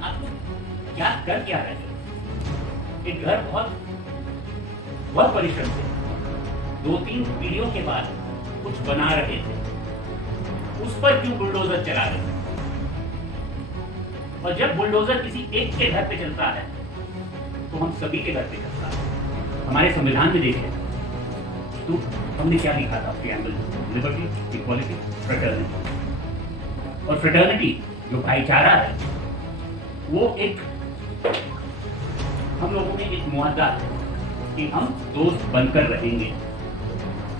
आप लोग क्या कर क्या रहे हो? एक घर बहुत बहुत परिश्रम से 2-3 पीढ़ियों के बाद कुछ बना रहे थे, उस पर क्यों बुलडोजर चला रहे थे? और जब बुलडोजर किसी एक के घर पे चलता है तो हम सभी के घर पे चलता है। हमारे संविधान में देखें तो हमने क्या लिखा था प्रीएम्बल में? Liberty, equality, fraternity. और फ्रेटर्निटी जो भाईचारा है वो एक हम लोगों में एक मुआहदा है कि हम दोस्त बनकर रहेंगे,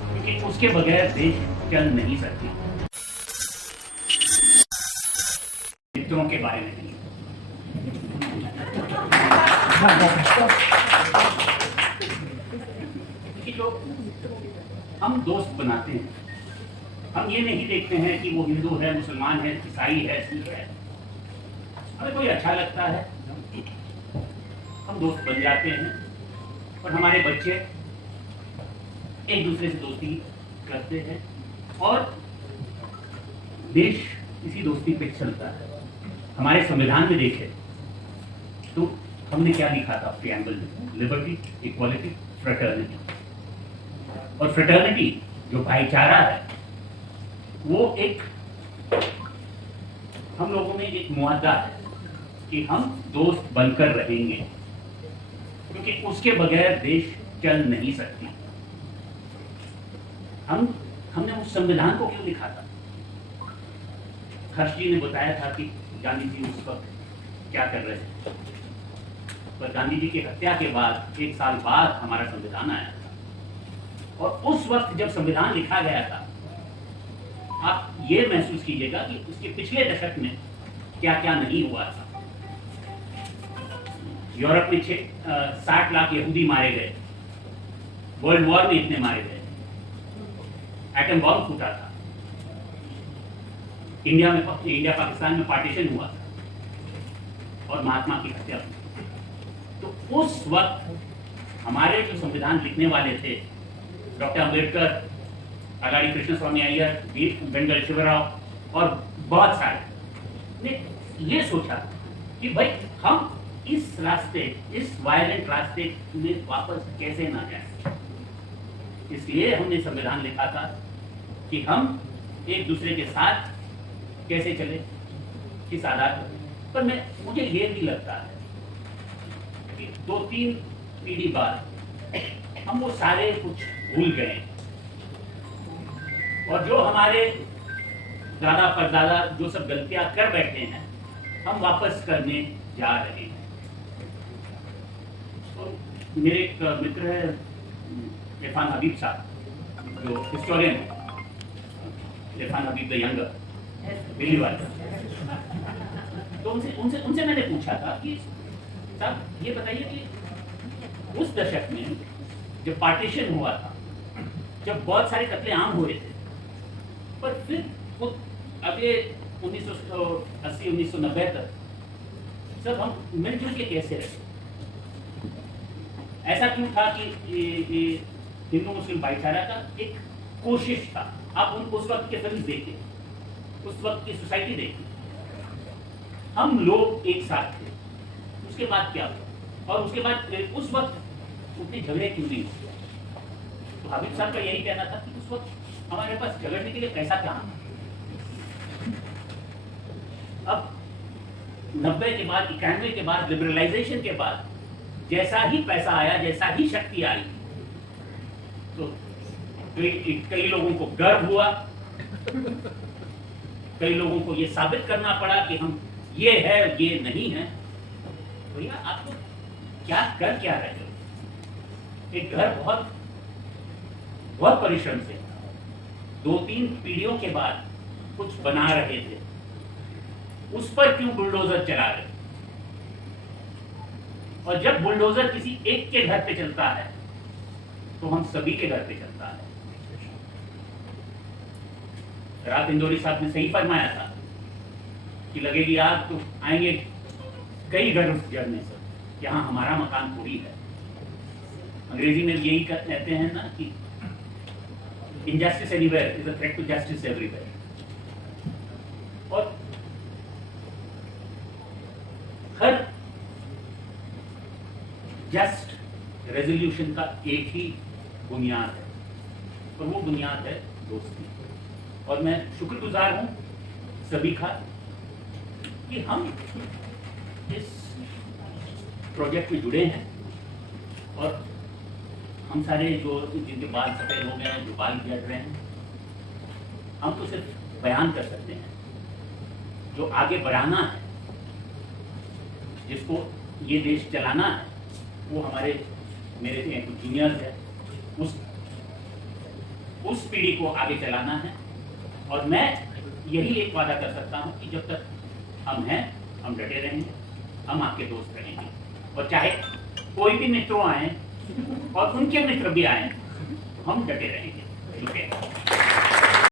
क्योंकि उसके बगैर देश चल नहीं सकती। मित्रों के बारे में नहीं, कि जो हम दोस्त बनाते हैं, हम ये नहीं देखते हैं कि वो हिंदू है, मुसलमान है, ईसाई है, सिख है। हमें कोई अच्छा लगता है, हम दोस्त बन जाते हैं और हमारे बच्चे एक दूसरे से दोस्ती करते हैं और देश इसी दोस्ती पे चलता है। हमारे संविधान में देखें तो हमने क्या लिखा था प्रीएम्बल में? Liberty, equality, fraternity. और फ्रेटर्निटी जो भाईचारा है वो एक हम लोगों में एक मुआहदा है कि हम दोस्त बनकर रहेंगे, क्योंकि उसके बगैर देश चल नहीं सकती। हमने उस संविधान को क्यों लिखा था? हर्ष जी ने बताया था कि गांधी जी उस वक्त क्या कर रहे थे, पर गांधी जी की हत्या के बाद 1 साल बाद हमारा संविधान आया था। और उस वक्त जब संविधान लिखा गया था, आप ये महसूस कीजिएगा कि उसके पिछले दशक में क्या क्या नहीं हुआ था। यूरोप में 60 लाख यहूदी मारे गए, वर्ल्ड वॉर में इतने मारे गए, एटम बॉम्ब फूटा था, इंडिया पाकिस्तान में पार्टीशन हुआ था और महात्मा की हत्या हुई। तो उस वक्त हमारे जो संविधान लिखने वाले थे, डॉक्टर अम्बेडकर, अगाड़ी कृष्ण स्वामी अय्यर, बेंगल शिवराव और बहुत सारे ने ये सोचा कि भाई हम इस रास्ते, इस वायलेंट रास्ते में वापस कैसे ना जाए। इसलिए हमने संविधान लिखा था कि हम एक दूसरे के साथ कैसे चले, किस आधार पर। मुझे ये भी लगता है कि 2-3 पीढ़ी बाद हम वो सारे कुछ भूल गए और जो हमारे दादा परदादा जो सब गलतियां कर बैठे हैं, हम वापस करने जा रहे हैं। तो मेरे एक मित्र है इरफान हबीब साहब, जो हिस्टोरियन है, इरफान हबीब द यंगर, दिल्ली वाले। तो उनसे मैंने पूछा था कि साहब ये बताइए कि उस दशक में जब पार्टीशन हुआ था, जब बहुत सारे कत्लेआम हुए थे, पर फिर अब ये 1980-1990 तक सब हम मिलजुल के कैसे रहे? ऐसा क्यों था कि हिंदू मुस्लिम भाईचारा का एक कोशिश था। आप उस वक्त के फिल्म देखें, उस वक्त की सोसाइटी देखें, हम लोग एक साथ थे। उसके बाद क्या हुआ? और उसके बाद उस वक्त उतने झगड़े क्यों नहीं हुए? तो हाबिब साहब का यही कहना था कि उस वक्त हमारे पास झगड़ने के लिए पैसा कहाँ। अब 90 के बाद, 91 के बाद, लिबरलाइजेशन के बाद जैसा ही पैसा आया, जैसा ही शक्ति आई, तो कई लोगों को गर्व हुआ, कई लोगों को ये साबित करना पड़ा कि हम ये है, ये नहीं है। भैया आप तो क्या कर क्या रहे हो? एक घर बहुत बहुत परिश्रम से 2-3 पीढ़ियों के बाद कुछ बना रहे थे, उस पर क्यों बुलडोजर चला रहे? और जब बुलडोजर किसी एक के घर पे चलता है तो हम सभी के घर पे चलता है। रात इंदौरी साहब ने सही फरमाया था कि लगेगी आग तो आएंगे कई घर उस जलने से, यहाँ हमारा मकान थोड़ी है। अंग्रेजी में यही कहते हैं ना कि injustice anywhere is a threat to justice everywhere। और हर जस्ट रेजोल्यूशन का एक ही बुनियाद है, और वो बुनियाद है दोस्ती। और मैं शुक्रगुजार हूं सभी का कि हम इस प्रोजेक्ट में जुड़े हैं, और हम सारे जो जिनके बाल सफेद हो गए हैं, जो बाल गिर रहे हैं, हम तो सिर्फ बयान कर सकते हैं। जो आगे बढ़ाना है, जिसको ये देश चलाना है, वो हमारे मेरे कुछ जूनियर्स है, उस पीढ़ी को आगे चलाना है। और मैं यही एक वादा कर सकता हूं कि जब तक हम हैं, हम डटे रहेंगे, हम आपके दोस्त रहेंगे, और चाहे कोई भी मित्रों आए और उनके मित्र भी आए, हम डटे रहेंगे। ठीक है।